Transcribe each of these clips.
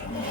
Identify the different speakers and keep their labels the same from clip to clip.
Speaker 1: Come on.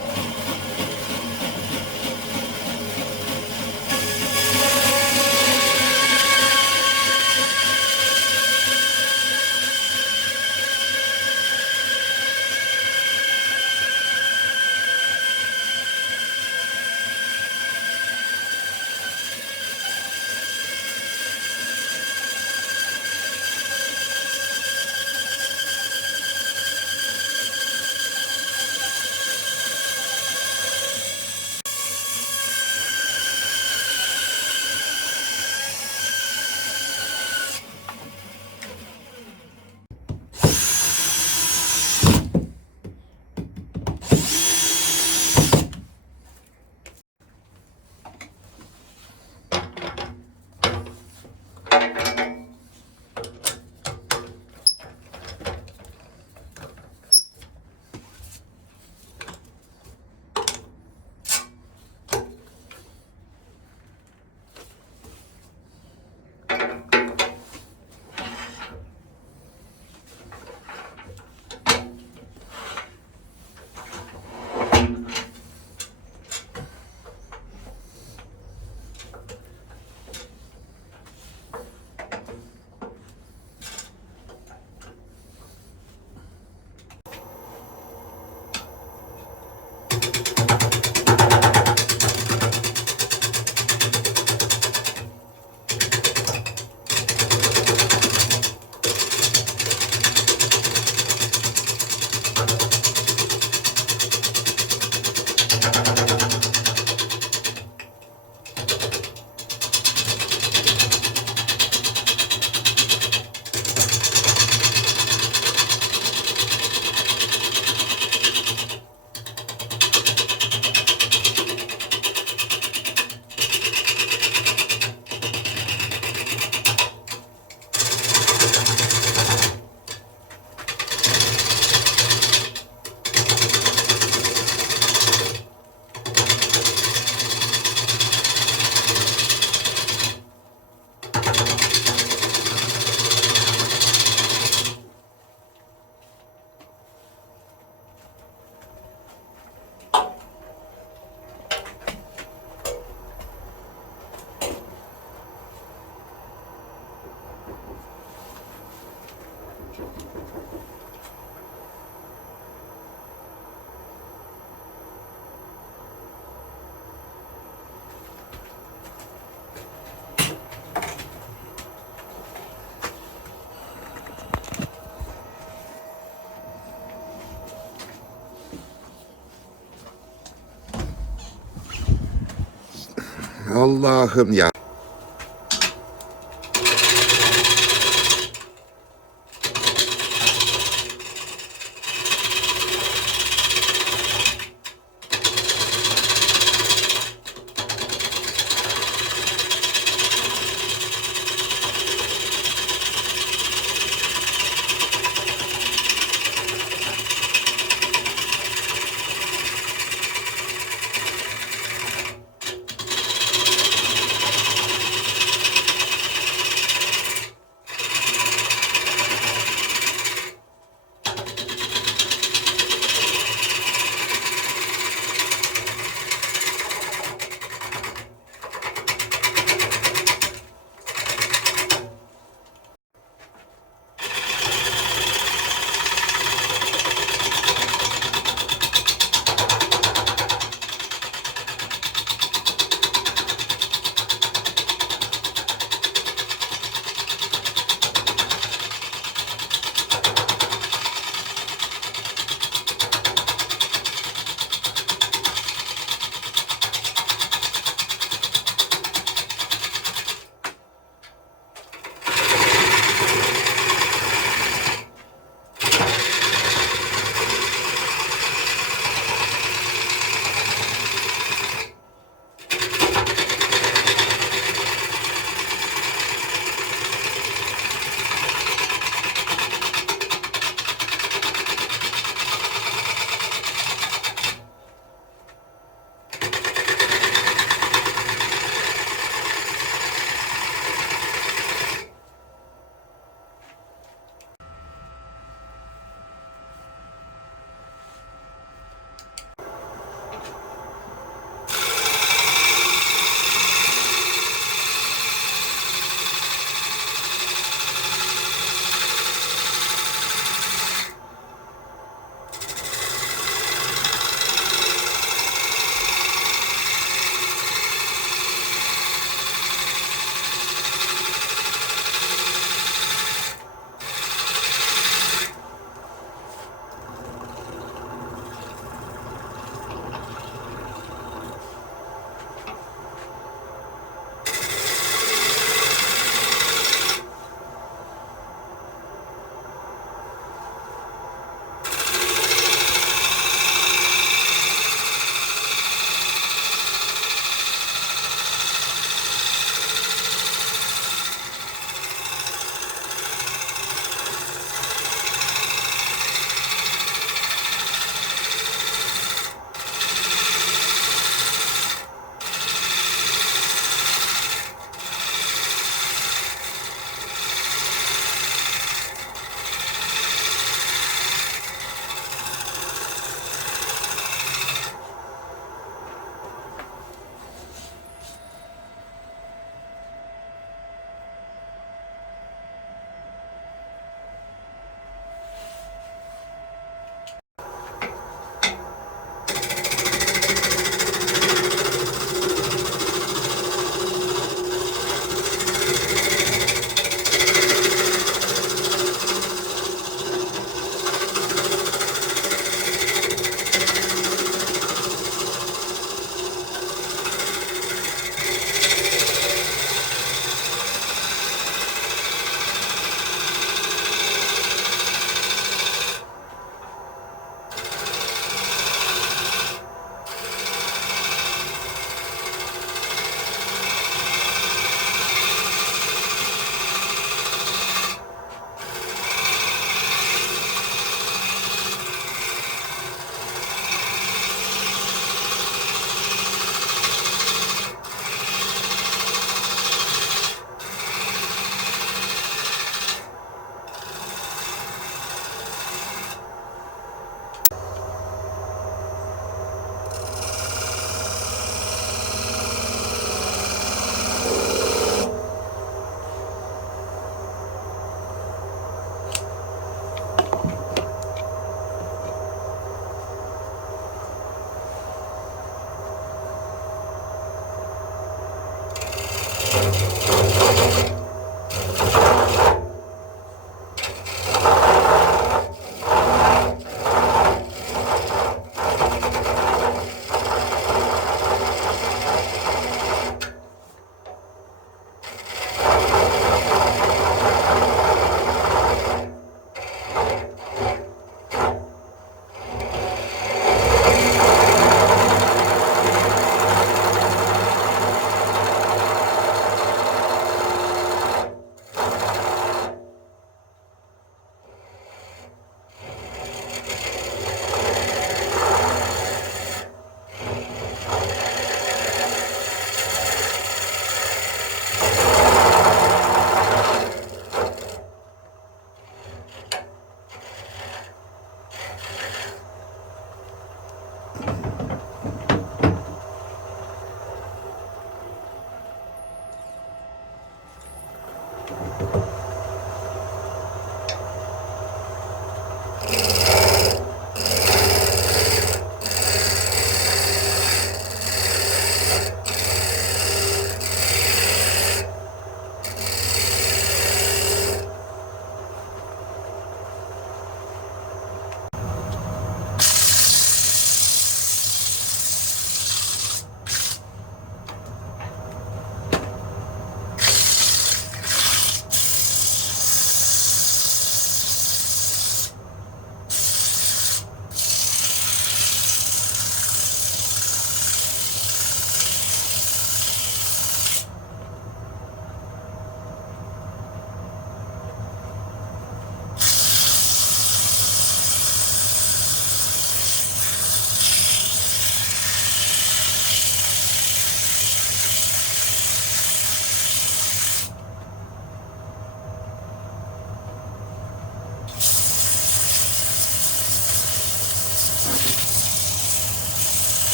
Speaker 1: Allah'ım ya.